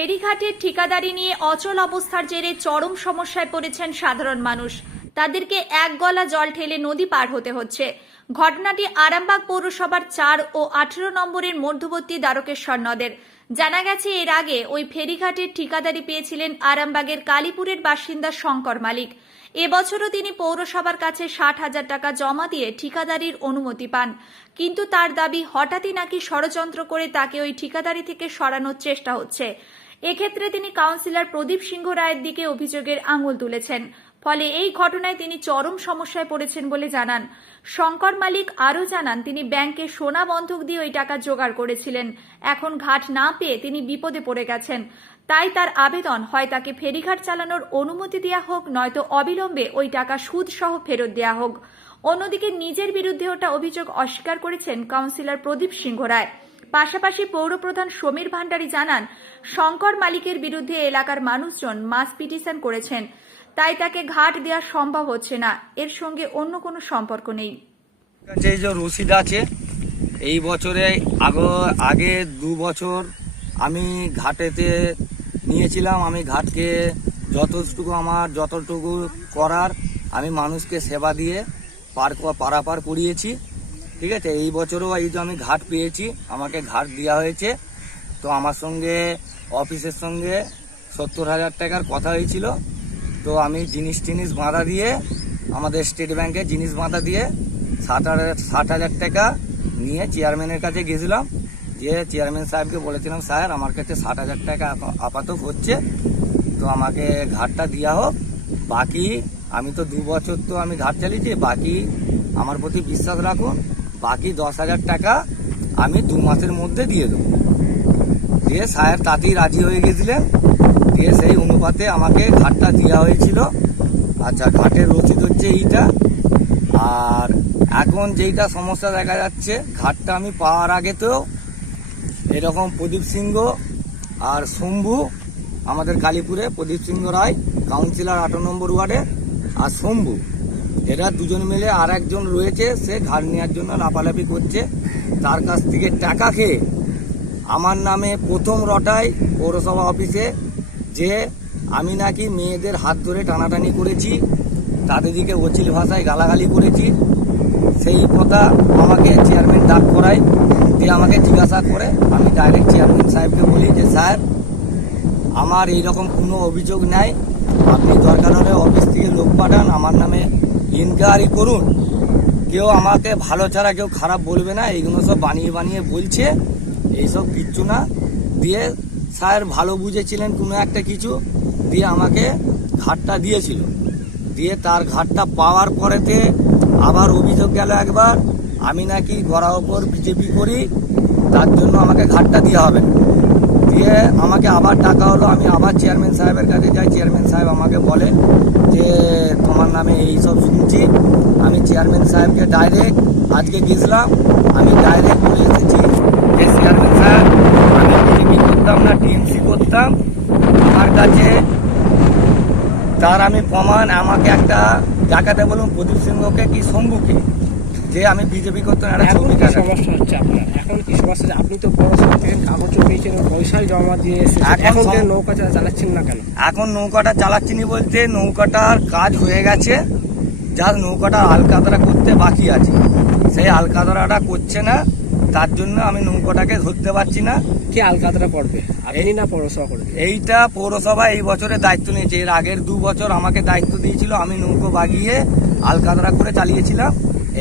ফেরিঘাটের ঠিকাদারি নিয়ে অচল অবস্থার জেরে চরম সমস্যায় পড়েছেন সাধারণ মানুষ। তাদেরকে এক গলা জল ঠেলে নদী পার হতে হচ্ছে। ঘটনাটি আরামবাগ পৌরসভার চার ও আঠেরো নম্বরের মধ্যবর্তী দ্বারকেশ্বর নদের। জানা গেছে, এর আগে ওই ফেরিঘাটের ঠিকাদারি পেয়েছিলেন আরামবাগের কালীপুরের বাসিন্দা শঙ্কর মালিক। এবছরও তিনি পৌরসভার কাছে ষাট হাজার টাকা জমা দিয়ে ঠিকাদারির অনুমতি পান। কিন্তু তার দাবি, হঠাৎই নাকি ষড়যন্ত্র করে তাকে ওই ঠিকাদারি থেকে সরানোর চেষ্টা হচ্ছে। এক্ষেত্রে তিনি কাউন্সিলর প্রদীপ সিংহ রায়ের দিকে অভিযোগের আঙুল তুলেছেন। ফলে এই ঘটনায় তিনি চরম সমস্যায় পড়েছেন বলে জানান। শঙ্কর মালিক আরও জানান, তিনি ব্যাংকে সোনা বন্ধক দিয়ে ওই টাকা জোগাড় করেছিলেন। এখন ঘাট না পেয়ে তিনি বিপদে পড়ে গেছেন। তাই তার আবেদন হয় তাকে ফেরিঘাট চালানোর অনুমতি দেওয়া হোক, নয়তো অবিলম্বে ওই টাকা সুদ সহ ফেরত দেওয়া হোক। অন্যদিকে নিজের বিরুদ্ধে ওটা অভিযোগ অস্বীকার করেছেন কাউন্সিলর প্রদীপ সিংহ রায়। পাশাপাশি পৌরপ্রধান সমীর ভান্ডারী জানান, শঙ্কর মালিকের বিরুদ্ধে এলাকার মানুষজন মাস পিটিশন করেছেন। তাই তাকে ঘাট দেওয়া সম্ভব হচ্ছে না। এর সঙ্গে অন্য কোনো সম্পর্ক নেই। যে রসিদ আছে, এই বছরে আগ- আগে দু বছর আমি ঘাটেতে নিয়েছিলাম। আমি ঘাটকে যতটুকু আমার, যতটুকু করার, আমি মানুষকে সেবা দিয়ে পার পারাপার করিয়েছি। ঠিক আছে? এই বছরও এই যে আমি ঘাট পেয়েছি, আমাকে ঘাট দেওয়া হয়েছে। তো আমার সঙ্গে, অফিসের সঙ্গে সত্তর হাজার টাকার কথা হয়েছিল। তো আমি জিনিস টিনিস বাঁধা দিয়ে, আমাদের স্টেট ব্যাংকে জিনিস বাঁধা দিয়ে ষাট হাজার ষাট হাজার টাকা নিয়ে চেয়ারম্যানের কাছে গেছিলাম। যে চেয়ারম্যান সাহেবকে বলেছিলাম, স্যার, আমার কাছে ষাট হাজার টাকা আপ- আপাতত হচ্ছে। তো আমাকে ঘাটটা দেওয়া হোক। বাকি, আমি তো দু বছর তো আমি ঘাট চালিয়েছি। বাকি, আমার প্রতি বিশ্বাস রাখুন। বাকি দশ হাজার টাকা আমি দু মাসের মধ্যে দিয়ে দেবো। দিয়ে স্যার তাতেই রাজি হয়ে গেছিলেন। দিয়ে সেই অনুপাতে আমাকে ঘাটটা দেওয়া হয়েছিল। আচ্ছা ঘাটের রসিদ হচ্ছে এইটা। আর এখন যেইটা সমস্যা দেখা যাচ্ছে, ঘাটটা আমি পাওয়ার আগে তো এরকম প্রদীপ সিংহ আর শম্ভু আমাদের কালীপুরে, প্রদীপ সিংহ রায়, কাউন্সিলর আঠারো নম্বর ওয়ার্ডে, আর শম্ভু। এরা দুজন মিলে আর একজন রয়েছে, সে ঘাট নেওয়ার জন্য লাফালাফি করছে। তার কাছ থেকে টাকা খেয়ে আমার নামে প্রথম রটায় পৌরসভা অফিসে যে আমি নাকি মেয়েদের হাত ধরে টানাটানি করেছি তাদেরকে অচিল ভাষায় গালাগালি করেছি। সেই কথা আমাকে চেয়ারম্যান ডাক করায় দিয়ে আমাকে জিজ্ঞাসা করে, আমি ডাইরেক্ট চেয়ারম্যান সাহেবকে বলি যে, স্যার, আমার এই রকম কোনো অভিযোগ নাই। আপনি দরকার হলে অফিস থেকে লোক পাঠান, আমার নামে ইনকোয়ারি করুন। কেউ আমাকে ভালো ছাড়া, কেউ খারাপ বলবে না। এইগুলো সব বানিয়ে বানিয়ে বলছে। এইসব কিচ্ছু না। দিয়ে স্যার ভালো বুঝেছিলেন কোনো একটা কিছু। দিয়ে আমাকে ঘাটটা দিয়েছিল। দিয়ে তার ঘাটটা পাওয়ার পরেতে আবার অভিযোগ গেল একবার, আমি নাকি গড়া ওপর বিজেপি করি, তার জন্য আমাকে ঘাটটা দেওয়া হবে। দিয়ে আমাকে আবার টাকা হলো। আমি আবার চেয়ারম্যান সাহেবের কাছে যাই। চেয়ারম্যান সাহেব আমাকে বলে যে তোমার নামে এই সব শুনছি, আমি চেয়ারম্যান সাহেবকে ডাইরেক্ট আজকে গেছিলাম, আমি ডাইরেক্ট বলে এসেছি যে চেয়ারম্যান সাহেব, আমি বিজেপি করতাম না টিএমসি করতাম। আমার কাছে তার আমি প্রমাণ, আমাকে একটা জায়গাতে বলুন, প্রদীপ সিংহকে কি শম্ভুকে? যে আমি বিজেপি করতাম একটা এখন কি সমস্যা হচ্ছে আপনার? এখন কি সমস্যা হচ্ছে আপনি তো পৌরসভা থেকে কাগজ পেয়েছেন পয়সায় জমা দিয়ে এখন এখন সম- কেন নৌকা চা- চালাচ্ছেন না কেন? এখন নৌকাটা চালাচ্ছিনি বলতে নৌকাটার কাজ হয়ে গেছে। যার নৌকাটা আলকাতরা করতে বাকি আছে। সেই আলকাতরাটা করছে না তার জন্য আমি নৌকাটাকে ধরতে পারছি না। কে আলকাতরা করবে? আপনি না পৌরসভা করবে? এইটা পৌরসভা এই বছরে দায়িত্ব নিয়েছে। এর আগের দু বছর আমাকে দায়িত্ব দিয়েছিল আমি নৌকো বাগিয়ে আলকাতরা করে চালিয়েছিলাম।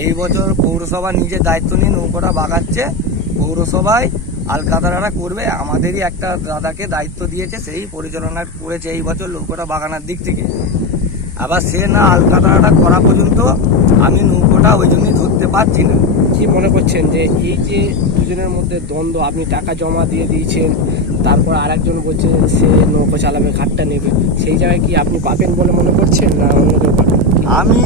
এই বছর পৌরসভা নিজে দায়িত্ব নিয়ে নৌকোটা বাগাচ্ছে। পৌরসভায় আলকাতরাটা করবে আমাদেরই একটা দাদাকে দায়িত্ব দিয়েছে সেই পরিচালনা করেছে এই বছর নৌকোটা বাগানোর দিক থেকে। আবার সে না আলকাতরাটা করা পর্যন্ত আমি নৌকোটা ওই জন্যই ধরতে পারছি না। কি মনে করছেন যে এই যে দুজনের মধ্যে দ্বন্দ্ব আপনি টাকা জমা দিয়ে দিয়েছেন তারপর আরেকজন বলছেন সে নৌকো চালাবে ঘাটটা নেবে সেই জায়গায় কি আপনি পাবেন বলে মনে করছেন না অন্য কেউ আমি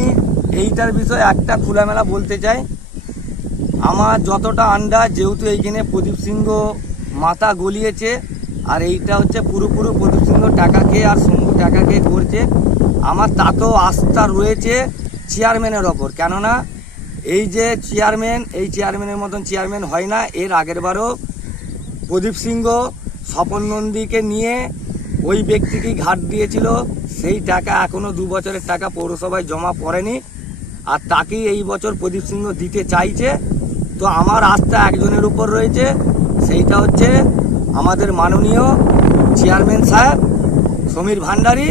এইটার বিষয়ে একটা খোলামেলা বলতে চাই। আমার যতটা আন্দাজ যেহেতু এইখানে প্রদীপ সিংহ মাথা গলিয়েছে, আর এইটা হচ্ছে পুরোপুরি প্রদীপ সিংহ টাকা খেয়ে আর শম্ভু টাকা খেয়ে করছে। আমার তাতেও আস্থা রয়েছে চেয়ারম্যানের ওপর। কেননা, এই যে চেয়ারম্যান এই চেয়ারম্যানের মতন চেয়ারম্যান হয় না, এর আগের বারও প্রদীপ সিংহ স্বপন নন্দীকে নিয়ে ওই ব্যক্তিকে ঘাট দিয়েছিল। সেই টাকা এখনও দু বছরের টাকা পৌরসভায় জমা পড়েনি। আর তাকেই এই বছর প্রদীপ সিংহ দিতে চাইছে। তো আমার আস্থা একজনের উপর রয়েছে, সেইটা হচ্ছে আমাদের মাননীয় চেয়ারম্যান সাহেব সমীর ভান্ডারী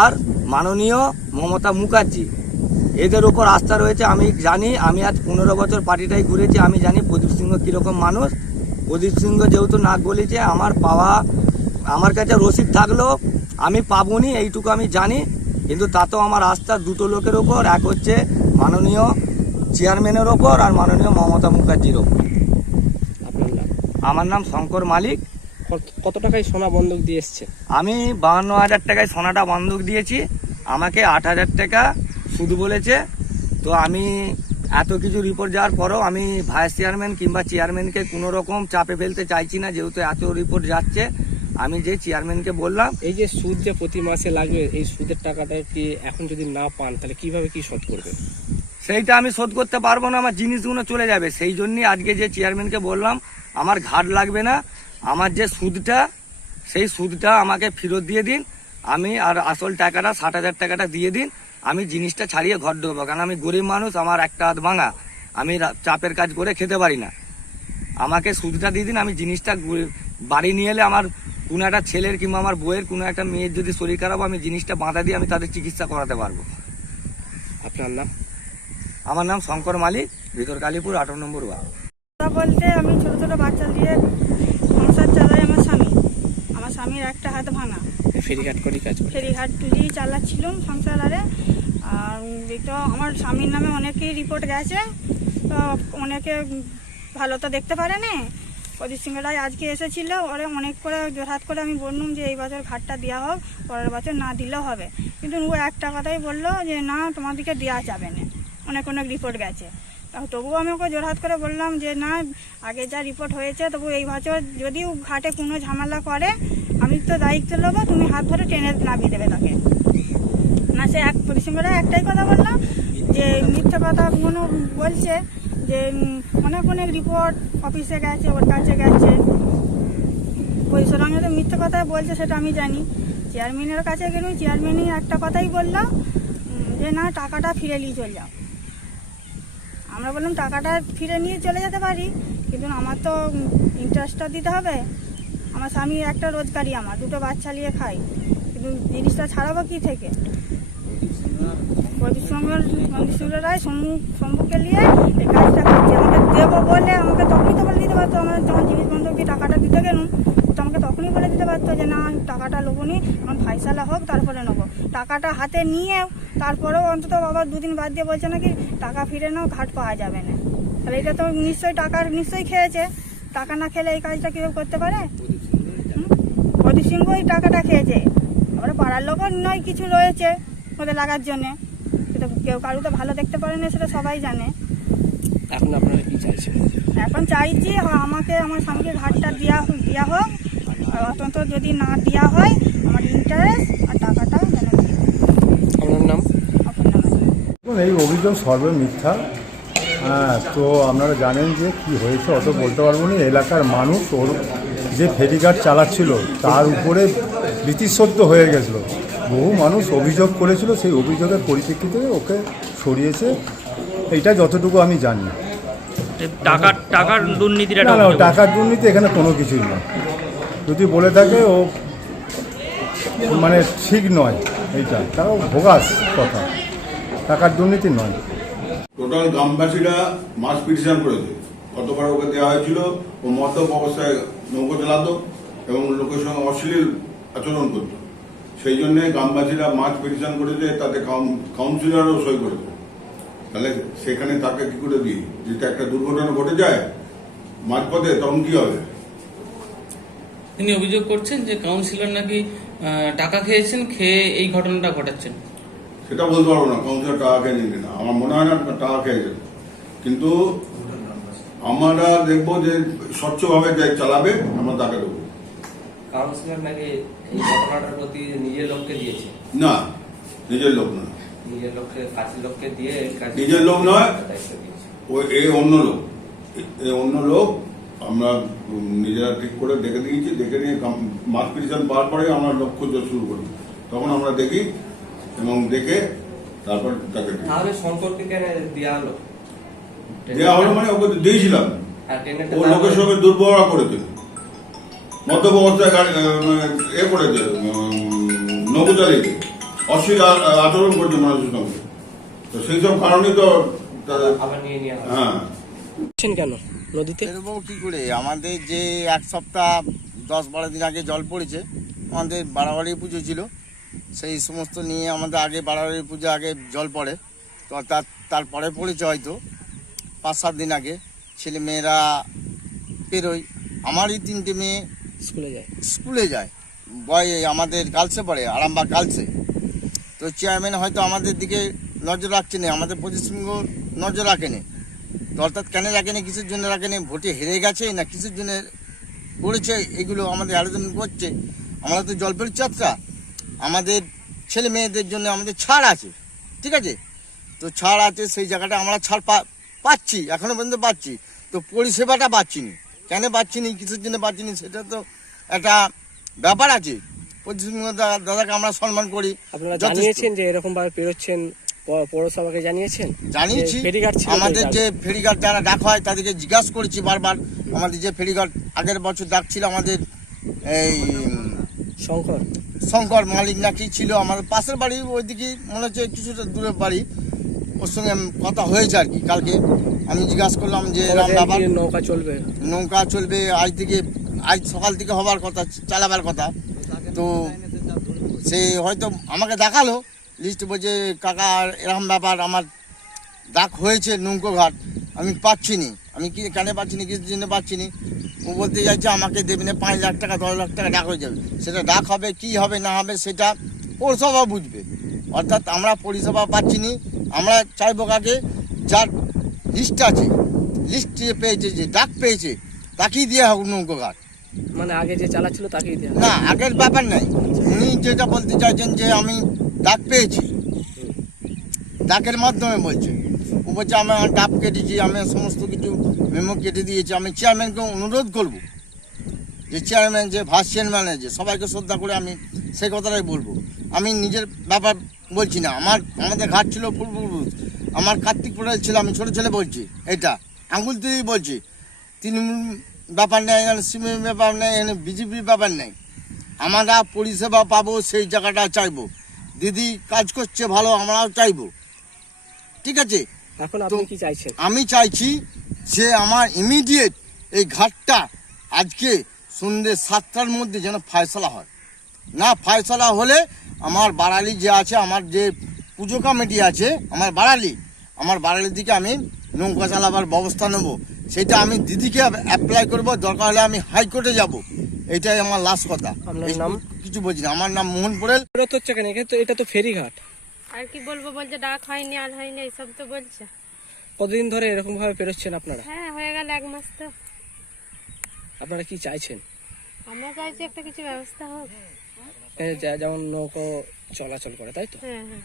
আর মাননীয় মমতা মুখার্জি। এদের উপর আস্থা রয়েছে, আমি জানি, আমি আজ পনেরো বছর পার্টিটাই ঘুরেছি, আমি জানি প্রদীপ সিংহ কীরকম মানুষ। প্রদীপ সিংহ যেহেতু নাক গলিছে আমার পাওয়া, আমার কাছে রসিদ থাকলেও আমি পাবনি, এইটুকু আমি জানি। কিন্তু তাতেও আমার আস্থা দুটো লোকের ওপর এক হচ্ছে মাননীয় চেয়ারম্যানের ওপর আর মাননীয় মমতা মুখার্জির ওপর। আমার নাম শঙ্কর মালিক। কত- টাকায় সোনা বন্ধক দিয়ে এসছে? আমি বাহান্ন হাজার টাকায় সোনাটা বন্ধক দিয়েছি। আমাকে আট হাজার টাকা শুধু বলেছে। তো আমি এত কিছু রিপোর্ট যাওয়ার পরেও আমি ভাইস চেয়ারম্যান কিংবা চেয়ারম্যানকে কোনো রকম চাপে ফেলতে চাইছি না যেহেতু এত রিপোর্ট যাচ্ছে। আমি যে চেয়ারম্যানকে বললাম এই যে সুদ যে প্রতি মাসে লাগবে এই সুদের টাকাটা কি এখন যদি না পান তাহলে কীভাবে কি শোধ করবেন? সেইটা আমি শোধ করতে পারব না, আমার জিনিসগুলো চলে যাবে। সেই জন্যই আজকে যে চেয়ারম্যানকে বললাম, আমার ঘাট লাগবে না, আমার যে সুদটা, সেই সুদটা আমাকে ফেরত দিয়ে দিন, আমি আর আসল টাকাটা ষাট হাজার টাকাটা দিয়ে দিন, আমি জিনিসটা ছাড়িয়ে ঘর ঢুকবো, কারণ আমি গরিব মানুষ, আমার একটা হাত ভাঙা, আমি চাপের কাজ করে খেতে পারি না। আমাকে সুদটা দিয়ে দিন, আমি জিনিসটা বাড়ি নিয়ে এলে আমার কোনো একটা ছেলের কিংবা আমার বইয়ের কোনো একটা মেয়ের যদি শরীর খারাপ আমি জিনিসটা বাঁধা দিয়ে আমি তাদের চিকিৎসা করাতে পারব। আপনার নাম? আমার নাম শঙ্কর মালিক ভিতর কালীপুর আঠারো নম্বর ওয়ার্ড। কথা বলতে আমি ছোট ছোট বাচ্চা দিয়ে সংসার চালাই আমার স্বামী। আমার স্বামীর একটা হাত ভাঙা। ফেরিঘাট করেই কাজ করে ফেরিঘাট তুলি চালাচ্ছিলাম সংসার। আরে আর তো আমার স্বামীর নামে অনেকেই রিপোর্ট গেছে। তো অনেকে ভালো তো দেখতে পারে না। প্রদীপ সিংহ রায় আজকে এসেছিল। ওরে অনেক করে জোরহাত করে আমি বললাম যে এই বছর ঘাটটা দেওয়া হোক পরের বছর না দিলেও হবে। কিন্তু ও একটা কথাই বলল যে না তোমাদেরকে দেওয়া যাবে না। অনেক অনেক রিপোর্ট গেছে। তবুও আমি ওকে জোরহাত করে বললাম যে না আগে যা রিপোর্ট হয়েছে তবু এই বছর যদি ঘাটে কোনো ঝামেলা করে আমি তো দায়িত্ব নেব তুমি হাত ধরে টেনে নামিয়ে দেবে তাকে। না সে এক পরিসংখ্যাটা একটাই কথা বললাম যে মিথ্যে কথা কোনো বলছে যে অনেক অনেক রিপোর্ট অফিসে গেছে ওর কাছে গেছে। সুতরাং তো মিথ্যে কথা বলছে সেটা আমি জানি। চেয়ারম্যানের কাছে গেলাম চেয়ারম্যানই একটা কথাই বলল উম, যে না টাকাটা ফিরে নিয়ে চলে যাও। আমরা বললাম টাকাটা ফিরে নিয়ে চলে যেতে পারি, কিন্তু আমার তো ইন্টারেস্টটা দিতে হবে। আমার স্বামী একটা রোজগারি আমার, দুটো বাচ্চা নিয়ে খাই কিন্তু জিনিসটা ছাড়াবো কী থেকে? রায় নিয়ে কাজটা আমাকে দেবো বলে আমাকে তখনই তো বলে পারতো, আমার যখন জিনিস টাকাটা দিতে তো আমাকে তখনই বলে দিতে পারতো যে না, টাকাটা ফাইসালা হোক, তারপরে নেব। টাকাটা হাতে নিয়ে তারপরেও অন্তত বাবা দুদিন বাদ দিয়ে বলছে নাকি টাকা ফিরে নাও ঘাট পাওয়া যাবে না। তাহলে এটা তো নিশ্চয়ই টাকার নিশ্চয়ই খেয়েছে। টাকা না খেলে এই কাজটা কেউ করতে পারে? প্রদীপ সিংহ ওই টাকাটা খেয়েছে। আবার পাড়ার লোকও নয় কিছু রয়েছে ওদের লাগার জন্যে। কিন্তু কেউ কারু তো ভালো দেখতে পারে না সেটা সবাই জানে। এখন আপনারা কি চাইছেন? এখন চাইছি আমাকে আমার স্বামীকে ঘাটটা দেওয়া দেওয়া হোক। আর অত্যন্ত যদি না দেওয়া হয় আমার ইন্টারেস্ট আর টাকাটা যেন দিয়ে দেয়। আপনার নাম আপনার নামে দেখুন, এই অভিযোগ সর্বে মিথ্যা। হ্যাঁ তো আপনারা জানেন যে কি হয়েছে অত বলতে পারব না। এলাকার মানুষ ওর যে ফেরিঘাট চালাচ্ছিল তার উপরে রীতিসত্য হয়ে গেছিল। বহু মানুষ অভিযোগ করেছিল সেই অভিযোগের পরিপ্রেক্ষিতে ওকে সরিয়েছে। এইটা যতটুকু আমি জানি। টাকার টাকার দুর্নীতির না। টাকার দুর্নীতি এখানে কোনো কিছুই নয়। যদি বলে থাকে ও মানে ঠিক নয় এইটা। তাও ভোগাস কথা। টাকার দুর্নীতি নয়। টোটাল গ্রামবাসীরা মাস পিটিশন করেছে। গতবার ওকে দেওয়া হয়েছিল ও মদ্যপ অবস্থায় নৌকো চালাতো এবং লোকের সঙ্গে অশ্লীল আচরণ করত। সেই জন্য গ্রামবাসীরা মাছ পিটিশন করেছে তাতে কাউন- কাউন্সিলরও সই করেছে। তাহলে সেখানে তাকে কি করে দিই যদি একটা দুর্ঘটনা ঘটে যায় মাঝপথে তখন কি হবে? তিনি অভিযোগ করছেন যে কাউন্সিলর নাকি টাকা খেয়েছেন খেয়ে এই ঘটনাটা ঘটাচ্ছেন। সেটা বলতে পারব না কাউন্সিলর টাকা খেয়েছেন কিনা আমার মনে হয় না টাকা খেয়েছেন কিন্তু আমরা দেখব যে স্বচ্ছভাবে যে চালাবে আমরা তাকে দেবো। কাউন্সিলর নাকি এই ঘটনাটার প্রতি নিজের লোককে দিয়েছে? না নিজের লোক না। নিজের লোককে কাছের লোককে দিয়ে নিজের লোক নয়। দায়িত্ব দিয়েছে। এ অন্য লোক। এ- এ অন্য লোক আমরা নিজেরা ঠিক করে দেখে দিয়েছি দেখে নিয়ে মাস পিটিশন পাওয়ার পরে আমরা লক্ষ্য শুরু করি। তখন আমরা দেখি এবং দেখে তারপর তাকে তাহলে শঙ্করকে কেন দেওয়া হলো। দেওয়া হলো মানে ওকে দিয়েছিলাম। ও লোকের সঙ্গে দুর্ব্যবহার করেছে। মদ্যপ অবস্থায় গাড়ি এ করেছে নৌকো চালিয়েছে অশ্লীল আচরণ করছে মানুষের সঙ্গে। তো সেই সব কারণেই তো হ্যাঁ। কেন নদীতে? বেরোবো কি করে? আমাদের যে এক সপ্তাহ দশ বারো দিন আগে জল পড়েছে আমাদের বাড়াবাড়ি পুজো ছিল। সেই সমস্ত নিয়ে আমাদের আগে বাড়াবাড়ি পুজো আগে জল পড়ে। তো তার তারপরে পড়েছে হয়তো পাঁচ সাত দিন আগে ছেলে মেয়েরা পেরোয় আমারই তিনটে মেয়ে স্কুলে যায়। স্কুলে যায়। বয় আমাদের গার্লসে পড়ে আরামবাগ গার্লসে তো চেয়ারম্যান হয়তো আমাদের দিকে নজর রাখছে না আমাদের পশ্চিমবঙ্গ নজর রাখেনি তো অর্থাৎ কেন রাখেনি কিসের জন্য রাখেনি ভোটে হেরে গেছে না কিসের জন্য করেছে এগুলো আমাদের আলোচনা করছে। আমরা তো জলপের যাত্রা আমাদের ছেলে মেয়েদের জন্য আমাদের ছাড় আছে। ঠিক আছে? তো ছাড় আছে সেই জায়গাটা আমরা ছাড় পাচ্ছি এখনও পর্যন্ত পাচ্ছি। তো পরিষেবাটা পাচ্ছি না কেন পাচ্ছি না কিসের জন্য পাচ্ছি না সেটা তো একটা ব্যাপার আছে। দাদাকে আমরা সম্মান করি। আপনারা জানিয়েছেন যে এরকম ভাবে পেরোচ্ছেন পৌরসভাকে জানিয়েছেন? জানিয়েছি। আমাদের। যে ফেরিঘাট যারা ডাক হয় তাদেরকে জিজ্ঞাসা করেছি বারবার। আমাদের যে ফেরিঘাট আগের বছর ডাক ছিল আমাদের এই শঙ্কর। শঙ্কর মালিক নাকি ছিল আমার পাশের বাড়ি ওইদিকে মনে হচ্ছে কিছুটা দূরে বাড়ি। ওর সঙ্গে কথা হয়েছে আর কি কালকে। আমি জিজ্ঞাসা করলাম যে রাম কবে বাবার নৌকা চলবে? নৌকা চলবে আজ থেকে আজ সকাল থেকে হবার কথা চালাবার কথা। তো সে হয়তো আমাকে দেখাল লিস্ট বলছে কাকা এরকম ব্যাপার আমার ডাক হয়েছে নৌকো ঘাট আমি পাচ্ছি নি। আমি কি কেন পাচ্ছি না কিছু জন্য পাচ্ছি নি? ও বলতে যাচ্ছে আমাকে দেবে না পাঁচ লাখ টাকা দশ লাখ টাকা ডাক হয়ে যাবে। সেটা ডাক হবে কি হবে না হবে সেটা পৌরসভা বুঝবে। অর্থাৎ আমরা পরিষেবা পাচ্ছি নি আমরা চাইব কাকে? যার লিস্ট আছে লিস্ট পেয়েছে যে ডাক পেয়েছে তাকেই দেওয়া হোক নৌকো ঘাট। মানে আগে যে চালাচ্ছিল তাকেই দেওয়া না আগের ব্যাপার নাই। উনি যেটা বলতে চাইছেন যে আমি ডাক পেয়েছি। ডাকের মাধ্যমে বলছে। ও বলছে আমি ডাক কেটেছি আমি সমস্ত কিছু মেমো কেটে দিয়েছে। আমি চেয়ারম্যানকে অনুরোধ করব যে চেয়ারম্যান যে ভাইস চেয়ারম্যান যে সবাইকে শ্রদ্ধা করে আমি সেই কথাটাই বলব। আমি নিজের ব্যাপার বলছি না। আমার আমাদের ঘাট ছিল পূর্বপুরুষ আমার কার্তিক পটেল ছিল আমি ছোটো ছেলে বলছি এটা। আঙ্গুল দিয়েই বলছি তৃণমূল ব্যাপার নেই এখানে সিমের ব্যাপার নেই এখানে বিজেপির ব্যাপার নেই। আমরা পরিষেবা পাবো সেই জায়গাটা চাইব। দিদি কাজ করছে ভালো আমরাও চাইব। ঠিক আছে? এখন আপনি তো- কি চাইছেন? আমি চাইছি যে আমার ইমিডিয়েট এই ঘাটটা আজকে সন্ধ্যে সাতটার মধ্যে যেন ফায়সলা হয়। না ফায়সলা হলে আমার বাড়ালি যে আছে আমার যে পুজো কমিটি আছে আমার বাড়ালি আমার বাড়ালির দিকে আমি নৌকা চালাবার ব্যবস্থা নেব। সেটা আমি দিদিকে অ্যাপ্লাই করব দরকার হলে আমি হাইকোর্টে যাব। এটাই আমার লাস্ট কথা। আপনার নাম? কিছু বলছি না। আমার নাম মোহন পোড়েল। হচ্ছে কেন? এটা তো ফেরিঘাট। আর কি বলব বলছে ডাক হয়নি আর হয়নি এইসব তো বলছে। কতদিন ধরে এরকম ভাবে পেরোচ্ছেন আপনারা? হ্যাঁ হয়ে গেল এক মাস তো। আপনারা কি চাইছেন? আমরা চাইছি একটা কিছু ব্যবস্থা হোক। যেমন নৌকো চলাচল করে তাই তো? হ্যাঁ হ্যাঁ।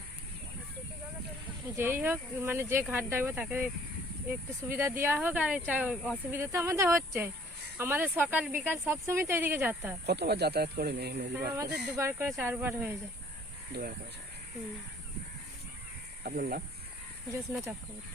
যেই হোক মানে যে ঘাট ডাকবে তাকে একটু সুবিধা দেওয়া হোক আর অসুবিধা তো আমাদের হচ্ছে। আমাদের সকাল বিকাল সব সময় তো এদিকে যাতায়াত। কতবার যাতায়াত করে নেই হ্যাঁ? আমাদের দুবার করে চারবার হয়ে যায়। দুবার করে আপনার নাম? জ্যোৎস্না চক্রবর্তী।